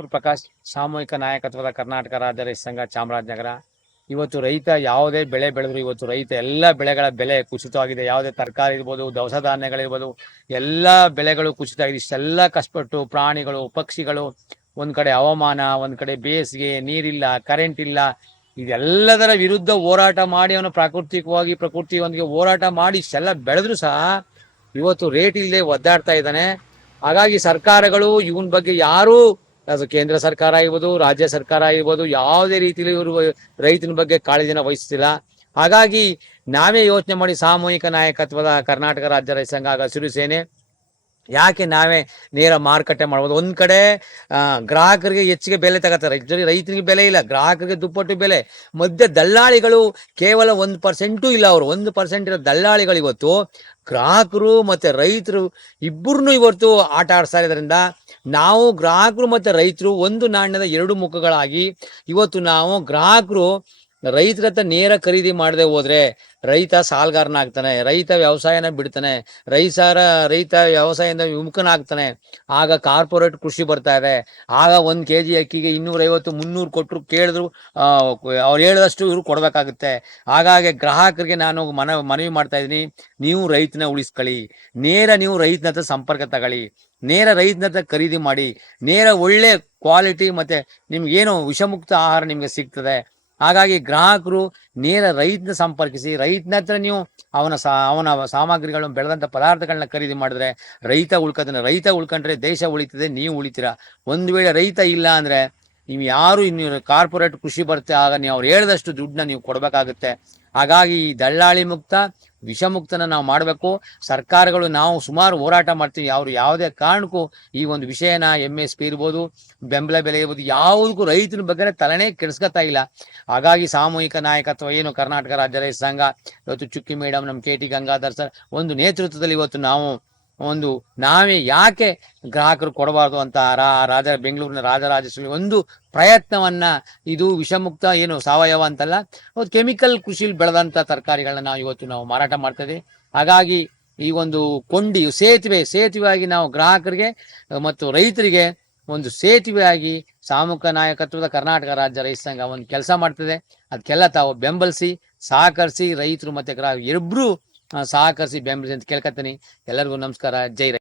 ನೂರ್ ಪ್ರಕಾಶ್, ಸಾಮೂಹಿಕ ನಾಯಕತ್ವದ ಕರ್ನಾಟಕ ರಾಜ್ಯ ರೈತ ಸಂಘ ಚಾಮರಾಜನಗರ. ಇವತ್ತು ರೈತ ಯಾವುದೇ ಬೆಳೆ ಬೆಳೆದ್ರು ಇವತ್ತು ರೈತ ಎಲ್ಲ ಬೆಳೆಗಳ ಬೆಲೆ ಕುಸಿತವಾಗಿದೆ. ಯಾವುದೇ ತರಕಾರಿ ಇರ್ಬೋದು, ದವಸ ಧಾನ್ಯಗಳಿರ್ಬೋದು, ಎಲ್ಲ ಬೆಳೆಗಳು ಕುಸಿತ ಆಗಿದೆ. ಇಷ್ಟೆಲ್ಲ ಕಷ್ಟಪಟ್ಟು ಪ್ರಾಣಿಗಳು, ಪಕ್ಷಿಗಳು, ಒಂದ್ ಕಡೆ ಹವಾಮಾನ, ಒಂದ್ ಕಡೆ ಬೇಸಿಗೆ, ನೀರಿಲ್ಲ, ಕರೆಂಟ್ ಇಲ್ಲ, ಇದೆಲ್ಲದರ ವಿರುದ್ಧ ಹೋರಾಟ ಮಾಡಿ ಅವನು ಪ್ರಕೃತಿಯೊಂದಿಗೆ ಹೋರಾಟ ಮಾಡಿ ಇಷ್ಟೆಲ್ಲ ಬೆಳೆದ್ರು ಸಹ ಇವತ್ತು ರೇಟ್ ಇಲ್ಲದೆ ಒದ್ದಾಡ್ತಾ ಇದ್ದಾನೆ. ಹಾಗಾಗಿ ಸರ್ಕಾರಗಳು ಇವನ್ ಬಗ್ಗೆ ಯಾರು, ಅದು ಕೇಂದ್ರ ಸರ್ಕಾರ ಇರ್ಬೋದು, ರಾಜ್ಯ ಸರ್ಕಾರ ಇರ್ಬೋದು, ಯಾವುದೇ ರೀತಿಯಲ್ಲಿ ಇವರು ರೈತನ ಬಗ್ಗೆ ಕಾಳಜಿನ ವಹಿಸ್ತಿಲ್ಲ. ಹಾಗಾಗಿ ನಾವೇ ಯೋಚನೆ ಮಾಡಿ ಸಾಮೂಹಿಕ ನಾಯಕತ್ವದ ಕರ್ನಾಟಕ ರಾಜ್ಯ ರೈತ ಸಂಘ ಹಸಿರು ಸೇನೆ ಯಾಕೆ ನಾವೇ ನೇರ ಮಾರುಕಟ್ಟೆ ಮಾಡ್ಬೋದು. ಒಂದ್ ಕಡೆ ಗ್ರಾಹಕರಿಗೆ ಹೆಚ್ಚಿಗೆ ಬೆಲೆ ತಗೋತಾರೆ, ರೈತರಿಗೆ ಬೆಲೆ ಇಲ್ಲ, ಗ್ರಾಹಕರಿಗೆ ದುಪ್ಪಟ್ಟು ಬೆಲೆ. ಮಧ್ಯ ದಲ್ಲಾಳಿಗಳು ಕೇವಲ 1% ಇಲ್ಲ, ಅವರು 1% ಇರೋ ದಲ್ಲಾಳಿಗಳು ಇವತ್ತು ಗ್ರಾಹಕರು ಮತ್ತೆ ರೈತರು ಇಬ್ಬರನ್ನು ಇವತ್ತು ಆಟ ಆಡಿಸ್ತಾ ಇರೋದ್ರಿಂದ ನಾವು ಗ್ರಾಹಕರು ಮತ್ತೆ ರೈತರು ಒಂದು ನಾಣ್ಯದ ಎರಡು ಮುಖಗಳಾಗಿ ಇವತ್ತು ನಾವು ಗ್ರಾಹಕರು ರೈತರ ಹತ್ರ ನೇರ ಖರೀದಿ ಮಾಡದೆ ಹೋದ್ರೆ ರೈತ ಸಾಲಗಾರನಾಗ್ತಾನೆ, ರೈತ ವ್ಯವಸಾಯನ ಬಿಡ್ತಾನೆ, ರೈತ ವ್ಯವಸಾಯದಿಂದ ವಿಮುಖನಾಗ್ತಾನೆ. ಆಗ ಕಾರ್ಪೊರೇಟ್ ಕೃಷಿ ಬರ್ತಾ ಇದೆ. ಆಗ 1 kg ಅಕ್ಕಿಗೆ 250, 300 ಕೊಟ್ಟರು ಕೇಳಿದ್ರು ಅವ್ರು ಹೇಳಿದಷ್ಟು ಇವ್ರು ಕೊಡ್ಬೇಕಾಗುತ್ತೆ. ಹಾಗಾಗಿ ಗ್ರಾಹಕರಿಗೆ ನಾನು ಮನವಿ ಮಾಡ್ತಾ ಇದ್ದೀನಿ, ನೀವು ರೈತನ ಉಳಿಸ್ಕೊಳ್ಳಿ, ನೀವು ರೈತನ ಹತ್ರ ಸಂಪರ್ಕ ತಗೊಳ್ಳಿ, ನೇರ ರೈತನ ಹತ್ರ ಖರೀದಿ ಮಾಡಿ, ನೇರ ಒಳ್ಳೆ ಕ್ವಾಲಿಟಿ ಮತ್ತೆ ನಿಮ್ಗೇನು ವಿಷಮುಕ್ತ ಆಹಾರ ನಿಮ್ಗೆ ಸಿಗ್ತದೆ. ಹಾಗಾಗಿ ಗ್ರಾಹಕರು ನೇರ ರೈತನ ಸಂಪರ್ಕಿಸಿ, ರೈತನ ಹತ್ರ ನೀವು ಅವನ ಸಾಮಗ್ರಿಗಳನ್ನು, ಬೆಳೆದಂಥ ಪದಾರ್ಥಗಳನ್ನ ಖರೀದಿ ಮಾಡಿದ್ರೆ ರೈತ ಉಳ್ಕೋತಾನೆ. ರೈತ ಉಳ್ಕೊಂಡ್ರೆ ದೇಶ ಉಳಿತದೆ, ನೀವು ಉಳಿತೀರಾ. ಒಂದು ವೇಳೆ ರೈತ ಇಲ್ಲ ಅಂದ್ರೆ ನೀವು ಯಾರು ಇನ್ನು ಕಾರ್ಪೊರೇಟ್ ಕೃಷಿ ಬರುತ್ತೆ, ಆಗ ನೀವು ಅವ್ರು ಹೇಳಿದಷ್ಟು ದುಡ್ಡನ್ನ ನೀವು ಕೊಡಬೇಕಾಗುತ್ತೆ. ಹಾಗಾಗಿ ಈ ದಳ್ಳಾಳಿ ಮುಕ್ತ, ವಿಷಮುಕ್ತನ ನಾವು ಮಾಡಬೇಕು. ಸರ್ಕಾರಗಳು ನಾವು ಸುಮಾರು ಹೋರಾಟ ಮಾಡ್ತೀವಿ, ಯಾವುದೇ ಕಾರಣಕ್ಕೂ ಈ ಒಂದು ವಿಷಯನ MSP ಇರ್ಬೋದು, ಬೆಂಬಲ ಬೆಲೆ ಇರ್ಬೋದು, ಯಾವುದಕ್ಕೂ ರೈತನ ಬಗ್ಗೆ ತಲೆನೇ ಕೆಡಿಸ್ಕೊತಾ ಇಲ್ಲ. ಹಾಗಾಗಿ ಸಾಮೂಹಿಕ ನಾಯಕತ್ವ ಏನು ಕರ್ನಾಟಕ ರಾಜ್ಯ ರೈತ ಸಂಘ ಇವತ್ತು ಚುಕ್ಕಿ ಮೇಡಮ್, ನಮ್ಮ KT ಗಂಗಾಧರ್ ಸರ್ ಒಂದು ನೇತೃತ್ವದಲ್ಲಿ ಇವತ್ತು ನಾವೇ ಯಾಕೆ ಗ್ರಾಹಕರು ಕೊಡಬಾರ್ದು ಅಂತ ಬೆಂಗಳೂರಿನ ರಾಜರಾಜೇಶ್ವರಿ ಒಂದು ಪ್ರಯತ್ನವನ್ನ, ಇದು ವಿಷಮುಕ್ತ ಏನು ಸಾವಯವ ಅಂತಲ್ಲ, ಕೆಮಿಕಲ್ ಕೃಷಿಲಿ ಬೆಳೆದಂತ ತರಕಾರಿಗಳನ್ನ ನಾವು ಮಾರಾಟ ಮಾಡ್ತಾ ಇದ್ದೀವಿ. ಹಾಗಾಗಿ ಈ ಒಂದು ಸೇತುವೆಯಾಗಿ ನಾವು ಗ್ರಾಹಕರಿಗೆ ಮತ್ತು ರೈತರಿಗೆ ಒಂದು ಸೇತುವೆಯಾಗಿ ಸಾಮೂಹಿಕ ನಾಯಕತ್ವದ ಕರ್ನಾಟಕ ರಾಜ್ಯ ರೈತ ಸಂಘ ಒಂದು ಕೆಲಸ ಮಾಡ್ತದೆ. ಅದಕ್ಕೆಲ್ಲ ತಾವು ಬೆಂಬಲಿಸಿ, ಸಹಕರಿಸಿ, ರೈತರು ಮತ್ತೆ ಗ್ರಾಹಕರು ಇಬ್ಬರು ಸಹಕರಿಸಿ ಬೆಂಬಲಿಸಿ ಅಂತ ಕೇಳ್ಕೊತೀನಿ. ಎಲ್ಲರಿಗೂ ನಮಸ್ಕಾರ. ಜೈ ರೈತ.